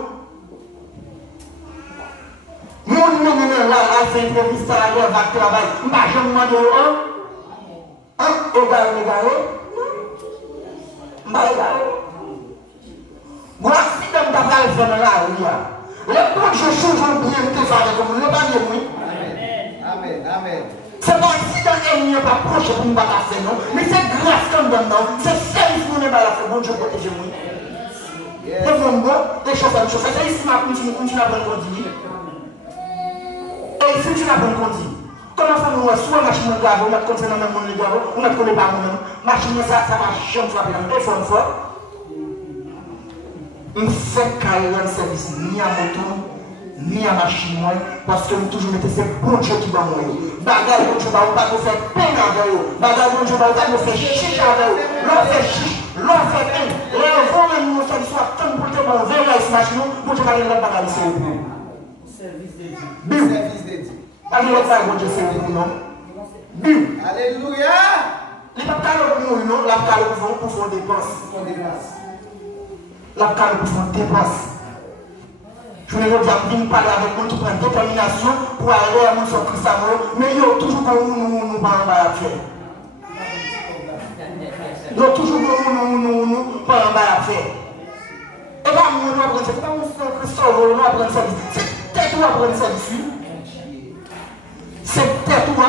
Nous, là, fait une entreviste à la va travailler. Je ne peux pas demander, égaré. Moi, si je ne peux pas le faire là, les bonnes choses vont bien te faire comme le pas oui. Amen. C'est pas si dans un n'y a pas proche pour nous pas faire, non. Mais c'est grâce qu'on donne, non. C'est service pour nous pas faire. Bon Dieu protège moi. Et bon, les choses comme ça. C'est ici, ma continue à bonne continue. Et si tu n'as pas continue. Comment ça nous soit machine de grave, on a comme ça dans le monde de grave, on a connaît pas nous-mêmes. Machine ça va jamais frapper dans deux fois fort. On fait carrière service ni à moto ni à machine moi parce que nous toujours mettons ces bon Dieu qui va moi. Bagarre bon Dieu va pas nous faire peine avec eux. Bagarre bon Dieu va pas nous faire chiche avec eux. L'on fait chiche, l'on fait peine. Et avant même nous faire soit tant pour te bon vers la machine, bon Dieu va aller la bagarre c'est vous. Service de Dieu. Bim. Service de Dieu. Allez l'autre ça bon Dieu c'est vous non. Bim. Alléluia. Les pas calme pour nous non, la calme pour faire dépense. La calme pour faire dépense. Je voulais dire, je viens parler avec nous qui prennent détermination pour aller à mon son Christ amour, mais il y a toujours comme nous pas en faire. Il y a toujours comme nous pas en faire. Et là, nous apprenons, c'est pas mon son Christ amour, nous apprenons ça. C'est peut-être où apprendre service. C'est peut-être où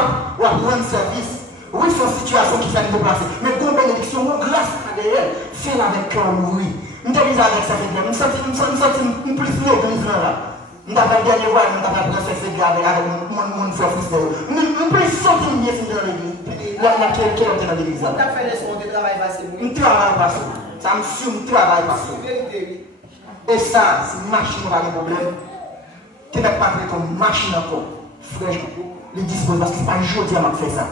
apprendre service. Oui, c'est une situation qui fait nous déplacer. Mais comme bénédiction, grâce à elle, fais-la avec cœur ouvert. Je suis avec ça, je me sens plus l'église là. Je suis avec dernier voix, je suis avec mon frère fils. Je suis plus sentir bien dans l'église. Là, qui est dans l'église. Tu as fait les sons de travail passé. Je travaille pas ça. Ça me suit, je travaille pas ça. Et ça, c'est une machine qui a des problèmes. Tu n'as pas fait comme machine encore. Frère, les dispose parce que c'est pas un jour que je fais ça.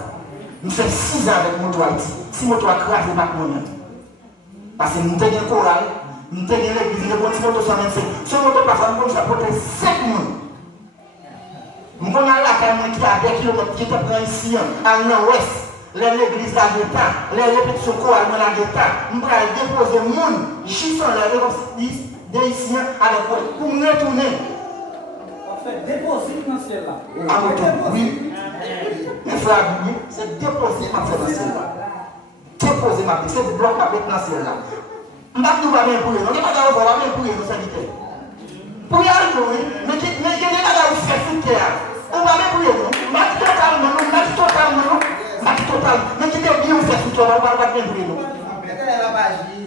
Je fais 6 ans avec mon toit ici. Si mon toit crasse, je ne vais pas mon parce que nous avons un choral, nous avons l'église, nous avons un moto 125. Ce moto passe, nous avons apporté 5 personnes. Nous avons la caméra qui a des kilomètres qui est ici, à l'ouest. L'église à l'État, les répétitions chorales à l'État. Nous allons déposer le monde, juste les haïtiens à l'école, pour nous retourner. On fait déposer dans celle-là. Oui. Mes frères, c'est déposer dans celle-là. Déposer ma vie, c'est le bloc avec dans celle-là. Je ne vais pas bien pour eux, on ne va pas bien pour eux, nos serviteurs. Pour y arriver, mais il y a des gens qui font tout terre. On va bien pour eux, mais totalement, mais qui est bien fait tout terre, on va pas bien pour eux. L'Éternel n'a pas agi.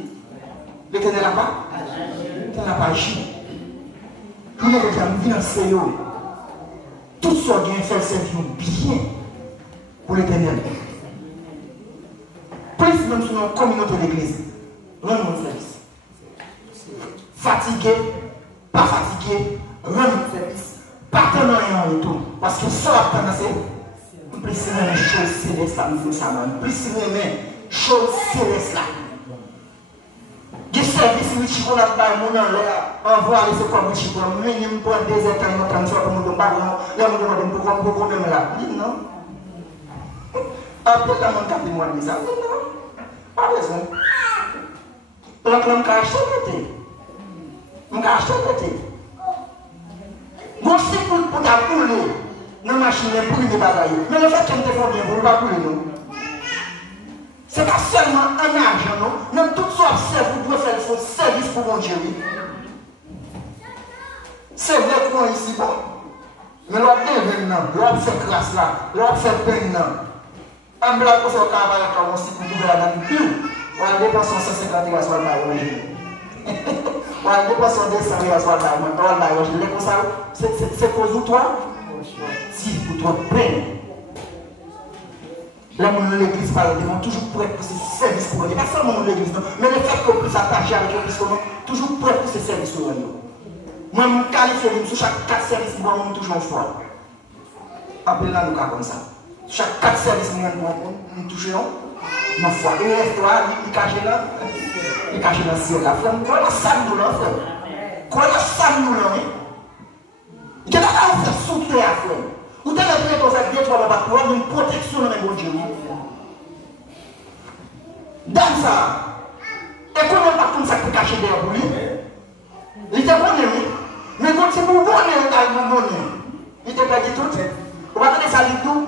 L'Éternel n'a pas agi. L'Éternel n'a pas agi. Je ne veux pas venir en sérieux. Tout ce qui est fait servir bien pour l'Éternel. Plus même sur notre communauté d'église, rends-nous service. Fatigué, pas fatigué, rends-nous service. Pas tellement rien en retour. Parce que ça va penser, plus c'est les choses célestes là, nous ça plus c'est les choses célestes là. Des services, oui, je connais pas mon nom là, envoie les secours, je prends, mais il me prend des états, il me prend ça pour me parler, là, je me demande pourquoi même là. Non. Après, quand on capte moi, ça, non. Pas raison. Donc, je vais acheter le thé. Je vais acheter le thé. Bon, si pour ta pouler, dans la machine, pour une bagaille. Mais le fait que je te fais bien, pour ne pas pouler, non. C'est pas seulement un argent, non. Même tout ça, vous pouvez faire un service pour mon Dieu. C'est vrai qu'on est ici, bon. Mais l'on est maintenant, l'on fait grâce là, l'on fait peine là. Un blanc pour son travail, comme on s'y trouve dans la nature, on a dépensé 150 euros sur le maillot. On a dépensé 200 euros sur le maillot. C'est pour toi? Si, pour toi, peine. Là, l'église parle, ils vont toujours prêts pour ces services pour eux. Pas seulement l'église, mais le fait qu'on puisse attacher avec l'église, toujours prêts pour ces services pour eux. Moi, je me qualifie, sur chaque 4 services, je suis toujours foi. Appelez-la le cas comme ça. Chaque 4 services, nous touchons, ma foi. Et lève-toi, il cache là, il cache dans le ciel. La flamme, quoi la salle nous l'en fait? Quoi la salle nous l'en fait? Il y a là où faire souffler à faire. Vous devez être comme ça, bien trois là-bas, pour avoir une protection dans les bon Dieu. Dans ça, et comment pas comme ça pour cacher derrière pour lui? Il était bon, mais quand c'est pour bon, il était pas dit tout. On va donner ça du tout.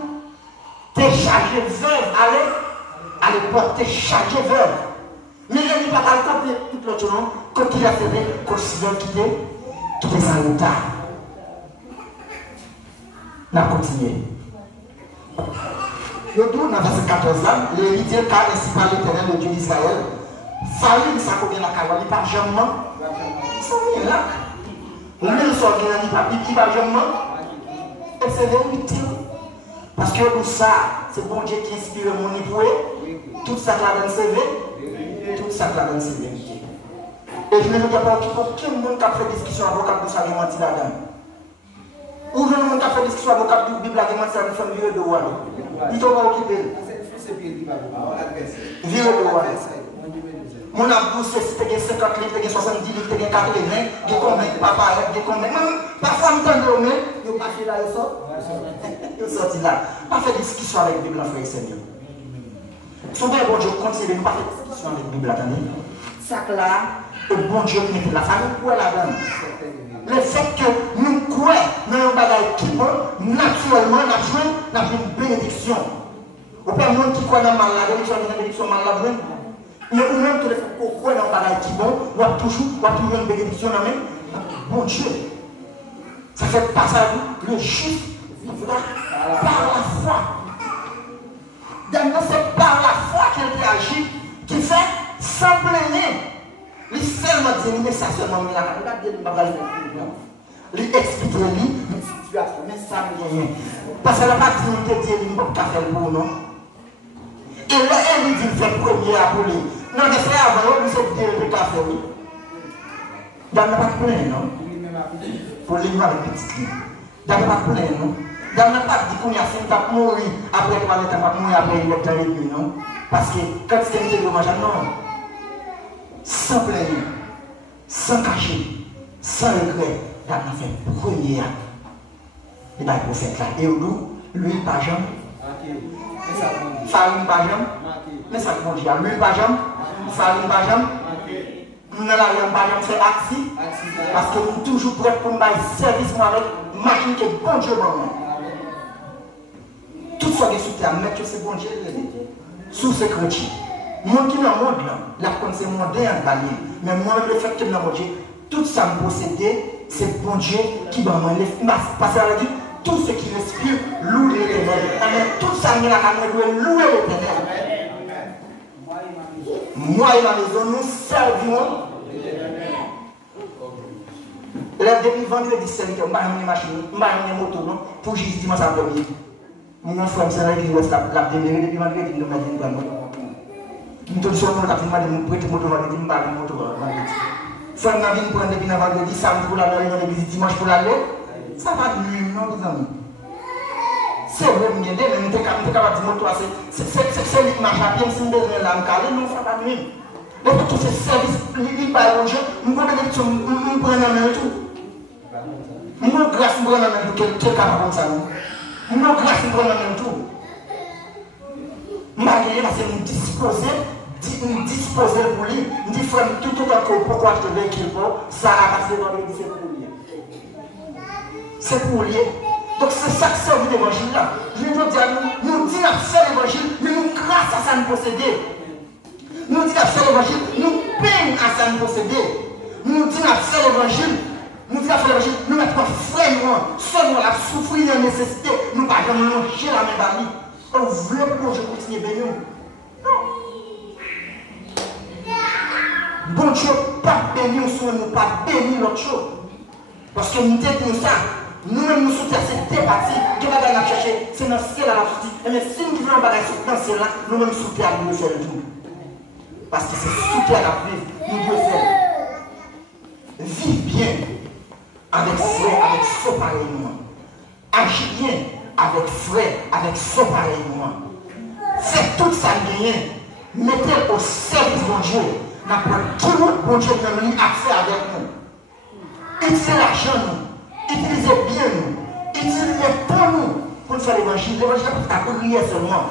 T'es chargé veuve, allez porter chargé veuve. Mais il n'est pas dans le côté tout l'autre nom, quand il a fait, considère qu'il est sans l'état. On a continué. Le tour dans verset 14 là, l'héritier car ainsi par l'Éternel, le Dieu d'Israël, farine ça combien la carotte, il pas jamais. Ça vient là. Le sort qui va jamais. Et c'est vérité. Parce que pour ça, c'est bon Dieu qui inspire mon époué. Tout ça là dans le CV. Tout ça là dans le vérité. Et je ne veux pas qu'aucun monde qui a fait discussion avocat pour ça, il menti là-dedans. Ou je ne pas faire discussion avec la Bible, avec ma sœur, une vieux de roi. Il t'a pas occupé. Vieux de roi. Mon abdou, c'est 50 livres, 70 livres, 80, il y a combien de papa, il y a combien. Parfois, je me donne mais il n'y a pas fait là, il sort. Il sorti là. Pas faire discussion avec la Bible, frère et Seigneur. Son bien bon Dieu continue de ne pas faire discussion avec la Bible, attendez. Ça là, le bon Dieu met la famille pour la donne. Le fait que nous croyons dans un bagage qui est bon, naturellement, nous avons une bénédiction. Au pas monde qui croit dans le mal, la bénédiction mal la bonne. Mais ou même que le fait qu'on croit dans un bagage qui est bon, on a toujours une bénédiction dans le même. Bon Dieu. Ça fait pas ça, le juste vivra par la foi. D'ailleurs, c'est par la foi qu'il réagit, qui fait sans plaigner. Il seulement dit, mais ça seulement, il a regardé le bagage de il explique une situation, mais ça ne rien. Parce qu'elle n'a pas dit, il dit, il n'a pas faire pour nous. Et là, elle lui dit, il fait premier à pour lui. Non, mais c'est avant, il s'est dit, il café, oui. Il n'a pas de plein, non? Pour lui, avec petite fille. Il n'a pas de plein, non? Il n'a pas dit qu'on a fait une tape mourir après 3 ans, il n'a pas mourir après 1 temps et demi, non? Parce que quand c'est une manger, non. Sans plaindre, sans cacher, sans regret, il a fait premier acte. Il va être prophète là. Et lui, pas jamais. Farine pas jamais. Mais ça bon Dieu, lui pas jamais. Farine pas jamais. Nous n'avons pas jamais fait acte. Parce que nous sommes toujours prêts pour nous faire service avec machine que bon Dieu va nous. Tout ce qui est sous terre, mettre c'est bon Dieu. Sous ce chrétien. Moi qui dans le monde là, la c'est moderne, mais moi le fait que dans le monde, tout ça me possédait, c'est bon Dieu qui va m'enlever. Parce que dit, tout ce qui respire, loue l'Éternel. Tout ça, nous allons louer l'Éternel. Moi et ma maison, nous servirons l'Éternel. Là, depuis vendredi 5, je vais amener une machine, je vais amener une moto pour juste dimanche après-midi. Mon frère, c'est la démérée depuis vendredi, nous m'avons dit une solution pour la firme de prêter moto vendredi, je vais parler de moto vendredi. Frère, je vais prendre depuis vendredi, samedi pour la réunion de visite, dimanche pour l'aller. Ça va nuire, non, les amis. C'est vrai, mais je suis capable de dire moto, c'est lui qui marche à pied, si je besoin de la caler, non, ça va nuire. Le fait que ce service, il va à manger, je vais bénéficier, je vais prendre la main tout. Je vais grâce à prendre la main tout, quel cas comme ça, non? Je vais grâce à prendre la main tout. Je vais parce que nous disposer pour lui, nous dit frère, tout autant que pourquoi je te veux qu'il faut, ça a passé dans le c'est pour lui. C'est pour lui. Donc c'est ça que sert de l'évangile là. Je veux dire, nous disons à faire l'évangile, mais nous grâce à ça nous posséder. Nous disons à faire l'évangile, nous peignons à ça nous posséder. Nous disons à faire l'évangile, nous disons à faire l'évangile, nous mettons frère nous, seulement la souffrir de nécessité, nous ne pouvons pas manger la même barrière. On veut que je continue à bénir. Bon Dieu, pas bénir sur nous, pas bénir l'autre chose. Parce que nous disons ça, nous-mêmes nous sommes cette départie, que nous allons chercher, c'est dans le ciel à la sortie. Mais si nous voulons pas dans le ciel là, nous-mêmes sous terre, nous devons faire le tout. Parce que c'est sous terre à vivre, nous devons faire. Vivre bien avec frère, avec soi pareillement. Agir bien avec frère, avec soi pareillement. Faites tout ça bien. Mettez au service de Dieu. Tout le monde, bon Dieu, a accès avec nous. Utilisez l'argent, nous. Utilisez bien nous. Utilisez pour nous pour faire l'évangile. L'évangile n'est pas pour prier seulement.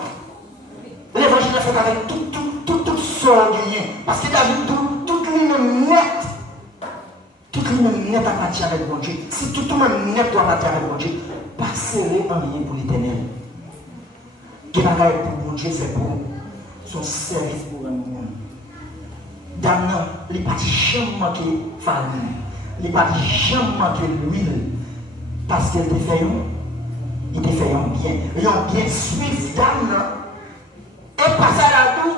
L'évangile est fait avec tout son gagné. Parce que David, tout lui-même net. Tout lui-même net à partir avec bon Dieu. Si tout le monde net doit partir avec bon Dieu, passez-les en rien pour l'éternel. Qui va faire pour bon Dieu, c'est pour son service pour le monde. Dame, il n'est pas jamais manqué farine. Il n'est pas jamais manqué l'huile. Parce qu'il te fait un, il te fait un bien. Et un bien suivi dame. Et passer à la tour,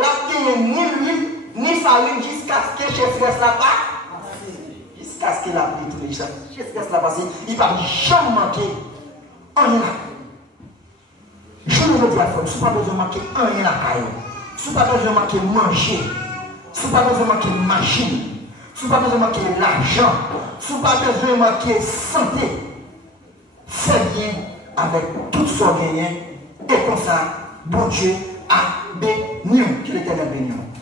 là, il n'y a ni l'huile, ni farine jusqu'à ce que je fasse la part. Jusqu'à ce qu'il a pris tous les gens. Jusqu'à ce qu'il a passé. Il ne va jamais manquer. On est là. Je ne veux dire à vous, si vous n'avez pas besoin de manquer un, il y a si vous n'avez pas besoin de manquer manger. Si vous n'avez pas besoin de manquer machine, si vous n'avez pas besoin de manquer l'argent, si vous n'avez pas besoin de manquer santé, fait bien avec tout son gagnant, et comme ça, bon Dieu a béni, que l'Éternel bénisse.